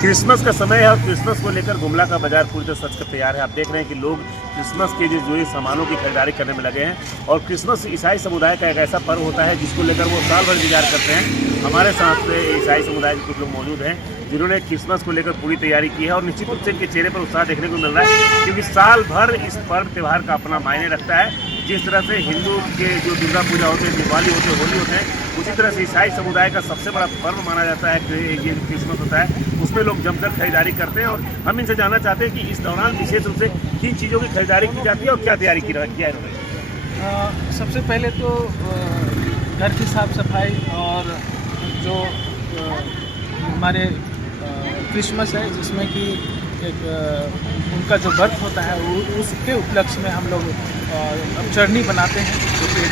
Christmas का समय है और क्रिसमस को लेकर गुमला का बाजार पूरी तरह सज कर तैयार है। आप देख रहे हैं कि लोग क्रिसमस के जो ये सामानों की खरीदारी करने में लगे हैं और क्रिसमस ईसाई समुदाय का एक ऐसा पर्व होता है जिसको लेकर वो साल भर इंतजार करते हैं। हमारे साथ में ईसाई समुदाय के कुछ लोग मौजूद हैं जिन्होंने क्रिसमस को लेकर पूरी तैयारी की है और निश्चित रूप से इनके चेहरे पर उत्साह देखने को मिल रहा है, क्योंकि साल भर इस पर्व त्यौहार का अपना मायने रखता है। जिस तरह से हिंदू के जो दुर्गा पूजा होते हैं, दिवाली होते हैं, होली होते हैं, उसी तरह से ईसाई समुदाय का सबसे बड़ा पर्व माना जाता है ये क्रिसमस होता है। उसमें लोग जमकर खरीदारी करते हैं और हम इनसे जानना चाहते हैं कि इस दौरान विशेष रूप से किन चीज़ों की खरीदारी की जाती है और क्या तैयारी की है इन्होंने। सबसे पहले तो घर की साफ़ सफाई और जो हमारे क्रिसमस है जिसमें कि एक उनका जो बर्थ होता है उसके उपलक्ष्य में हम लोग चरनी बनाते हैं, जो कि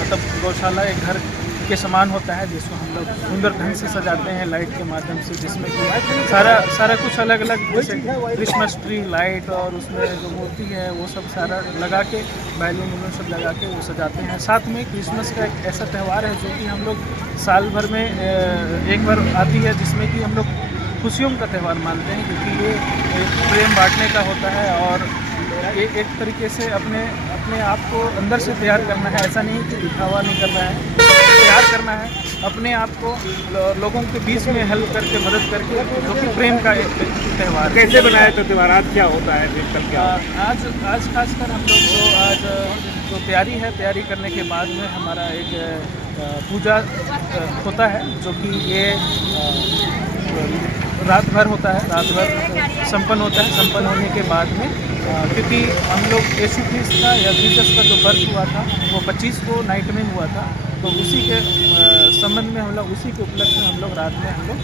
मतलब गौशाला एक घर के समान होता है जिसको हम लोग सुंदर ढंग से सजाते हैं लाइट के माध्यम से, जिसमें कि सारा कुछ अलग अलग जैसे क्रिसमस ट्री लाइट और उसमें जो मूर्ति है वो सब सारा लगा के बैलून वूलून सब लगा के वो सजाते हैं। साथ में क्रिसमस का एक ऐसा त्यौहार है जो कि हम लोग साल भर में एक बार आती है, जिसमें कि हम लोग खुशियों का त्यौहार मानते हैं, क्योंकि ये प्रेम बांटने का होता है और एक तरीके से अपने आप को अंदर से तैयार करना है। ऐसा नहीं कि दिखावा नहीं करना है, तैयार करना है अपने आप को लोगों के बीच में हेल्प करके मदद करके, जो कि प्रेम का एक त्यौहार। कैसे बनाया तो त्यौहार आज क्या होता है कल क्या? आज खासकर हम लोग जो तैयारी करने के बाद में हमारा एक पूजा होता है, जो कि ये रात भर होता है, रात भर संपन्न होता है। संपन्न होने के बाद में क्योंकि हम लोग यीशु ख्रिस्त का या जीसस का जो बर्थ हुआ था वो 25 को नाइट में हुआ था, तो उसी के संबंध में हम लोग उसी के उपलक्ष्य में हम लोग रात में हम लोग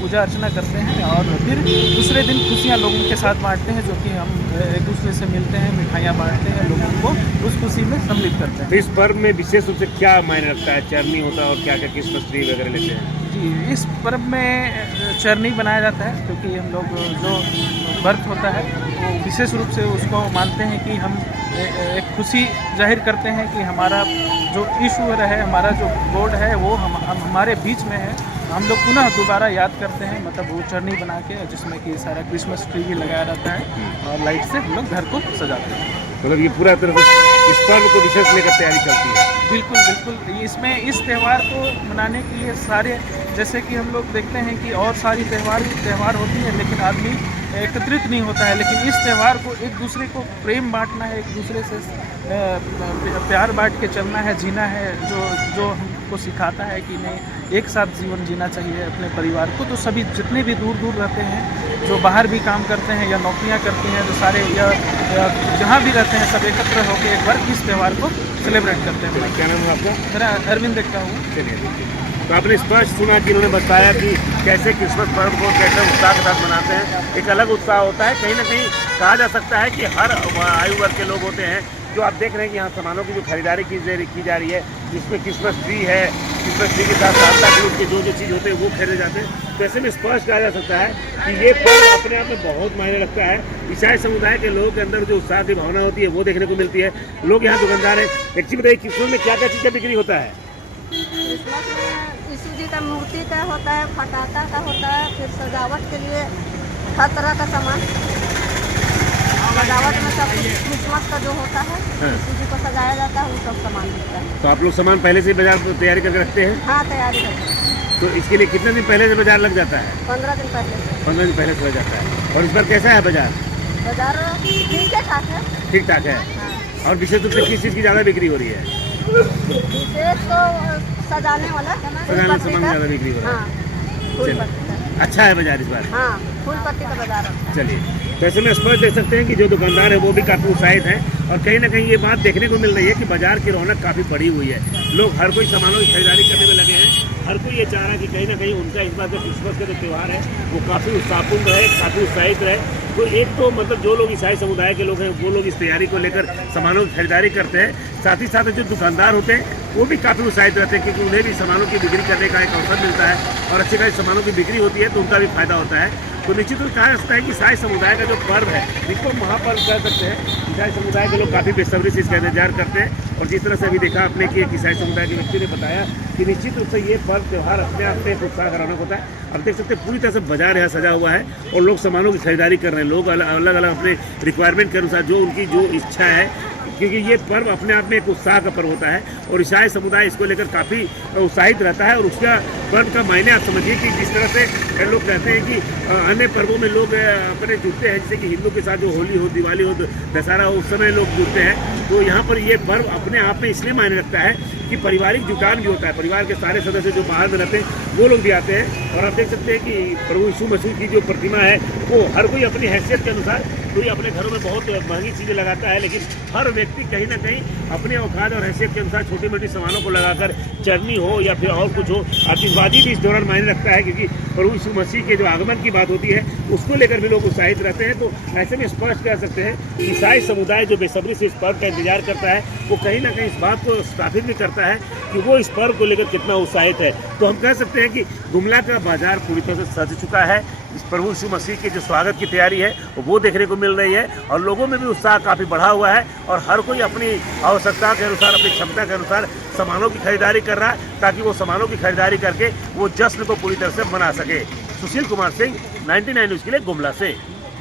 पूजा अर्चना करते हैं और फिर दूसरे दिन खुशियाँ लोगों के साथ बांटते हैं, जो कि हम एक दूसरे से मिलते हैं, मिठाइयाँ बांटते हैं, लोगों को उस खुशी में सम्मिलित करते हैं। तो इस पर्व में विशेष रूप से क्या मायने रखता है? चरनी होता है और क्या क्या क्रिसमस ट्री वगैरह लेते हैं? जी, इस पर्व में चरनी बनाया जाता है, क्योंकि हम लोग जो बर्थ होता है वो विशेष रूप से उसको मानते हैं कि हम एक खुशी जाहिर करते हैं कि हमारा जो ईश्वर है, हमारा जो गॉड है वो हमारे बीच में है। हम लोग पुनः दोबारा याद करते हैं, मतलब वो चरनी बना के जिसमें कि सारा क्रिसमस ट्री भी लगाया रहता है और लाइट से हम लोग घर को सजाते हैं। मतलब ये पूरा तरह से इस पर्व को विशेष लेकर तैयारी चलती है। बिल्कुल इसमें इस त्यौहार को मनाने के लिए सारे, जैसे कि हम लोग देखते हैं कि और सारी त्यौहार होती है लेकिन आदमी एकत्रित नहीं होता है, लेकिन इस त्यौहार को एक दूसरे को प्रेम बांटना है, एक दूसरे से प्यार बांट के चलना है, जीना है, जो हमको सिखाता है कि नहीं एक साथ जीवन जीना चाहिए अपने परिवार को। तो सभी जितने भी दूर रहते हैं, जो बाहर भी काम करते हैं या नौकरियां करते हैं, जो सारे या जहाँ भी रहते हैं, सब एकत्र होकर एक बार इस त्यौहार को सेलिब्रेट करते हैं। क्या नाम है आपका? मेरा अरविंद देखता हूँ। चलिए, तो आपने स्पष्ट सुना कि उन्होंने बताया कि कैसे क्रिसमस पर्व को कैसे उत्साह के साथ मनाते हैं। एक अलग उत्साह होता है, कहीं ना कहीं कहा जा सकता है कि हर आयु वर्ग के लोग होते हैं। जो आप देख रहे हैं कि यहाँ सामानों की जो खरीदारी की जा रही है, जिसमें क्रिसमस ट्री है, क्रिसमस ट्री के साथ सांता क्लॉज के जो चीज़ होते हैं वो खरीदे जाते हैं। तो ऐसे में स्पष्ट कहा जा सकता है कि ये पर्व अपने आप में बहुत मायने रखता है। ईसाई समुदाय के लोगों के अंदर जो उत्साह की भावना होती है वो देखने को मिलती है। लोग यहाँ दुकानदार हैं। एक चीज़ बताइए, क्रिसमस में क्या क्या चीज़ें बिक्री होता है? क्रिसमस में यीशु जी का मूर्ति का होता है, फटाका का होता है, फिर सजावट के लिए हर तरह का सामान, सजावट में सब क्रिसमस का जो होता है यीशु जी को सजाया जाता है, वो सब सामान मिलता है। तो आप लोग सामान पहले से बाजार तैयारी करके रखते हैं? हाँ, तैयारी करते हैं। तो इसके लिए कितने दिन पहले से बाजार लग जाता है? 15 दिन पहले से। 15 दिन पहले से लग जाता है। और इस बार कैसा है बाजार? बाजार ठीक ठाक है। ठीक ठाक है। और विशेष रूप से किस चीज़ की ज़्यादा बिक्री हो रही है? विशेष तो सजाने वाला सामान ज़्यादा बिक्री हो रहा है। हाँ, फूल पत्ती का। अच्छा है बाजार इस बार? हाँ, फूल पत्ती का बाजार है। चलिए, तो ऐसे में स्पष्ट देख सकते हैं कि जो दुकानदार है वो भी काफ़ी उत्साहित हैं और कहीं ना कहीं ये बात देखने को मिल रही है कि बाजार की रौनक काफ़ी बढ़ी हुई है। लोग हर कोई सामानों की खरीदारी करने में लगे हैं। हर कोई ये चाह रहा है कि कहीं ना कहीं उनका इस बार जो क्रिसमस का जो त्यौहार है वो काफ़ी उत्साहपूर्ण रहे, काफ़ी उत्साहित रहे। तो एक तो मतलब जो लोग ईसाई समुदाय के लोग हैं वो लोग इस तैयारी को लेकर सामानों की खरीदारी करते हैं। साथ ही साथ जो दुकानदार होते हैं वो भी काफ़ी उत्साहित रहते हैं, क्योंकि उन्हें भी सामानों की बिक्री करने का एक अवसर मिलता है और अच्छी खासी सामानों की बिक्री होती है तो उनका भी फायदा होता है। तो निश्चित रूप से कहा जा सकता है कि ईसाई समुदाय का जो पर्व है इसको महापर्व कह सकते हैं। ईसाई समुदाय के लोग काफ़ी बेसब्री से इसका इंतजार करते हैं और जिस तरह से अभी देखा आपने कि एक ईसाई समुदाय के व्यक्ति ने बताया कि निश्चित रूप से ये पर्व त्यौहार अपने आप में एक उत्साह का रौनक होता है। अब देख सकते हैं पूरी तरह से बाजार यहाँ सजा हुआ है और लोग सामानों की खरीदारी कर रहे हैं। लोग अलग अलग अपने रिक्वायरमेंट के अनुसार जो उनकी जो इच्छा है, क्योंकि ये पर्व अपने आप में एक उत्साह का पर्व होता है और ईसाई समुदाय इसको लेकर काफ़ी उत्साहित रहता है। और उसका पर्व का मायने आप समझिए कि जिस तरह से लोग कहते हैं कि अन्य पर्वों में लोग अपने जुटते हैं, जैसे कि हिंदू के साथ जो होली हो, दिवाली हो, दशहरा हो, उस समय लोग जुटते हैं। तो यहाँ पर ये पर्व अपने आप में इसलिए मायने रखता है कि पारिवारिक जुटान भी होता है। परिवार के सारे सदस्य जो बाहर में रहते हैं वो लोग भी आते हैं। और आप देख सकते हैं कि प्रभु यीशु मसीह की जो प्रतिमा है वो हर कोई अपनी हैसियत के अनुसार, कोई अपने घरों में बहुत महंगी चीज़ें लगाता है, लेकिन हर व्यक्ति कहीं ना कहीं अपने औकात और हैसियत के अनुसार छोटी मोटी सामानों को लगाकर चटनी हो या फिर और कुछ हो, आतिशबाजी भी इस दौरान मायने रखता है, क्योंकि प्रभु यीशु मसीह के जो आगमन की बात होती है उसको लेकर भी लोग उत्साहित रहते हैं। तो ऐसे में स्पष्ट कह सकते हैं ईसाई समुदाय जो बेसब्री से इस पर्व का इंतजार करता है वो कहीं ना कहीं इस बात को स्थापित भी करता है कि वो इस पर्व को लेकर कितना उत्साहित है। तो हम कह सकते हैं कि गुमला का बाजार पूरी तरह से सज चुका है। इस प्रभु यीशु मसीह के जो स्वागत की तैयारी है वो देखने को मिल रही है और लोगों में भी उत्साह काफ़ी बढ़ा हुआ है और हर कोई अपनी आवश्यकता के अनुसार, अपनी क्षमता के अनुसार सामानों की खरीदारी कर रहा है, ताकि वो सामानों की खरीदारी करके वो जश्न को पूरी तरह से मना सके। सुशील कुमार सिंह, 99 न्यूज़ के लिए गुमला से।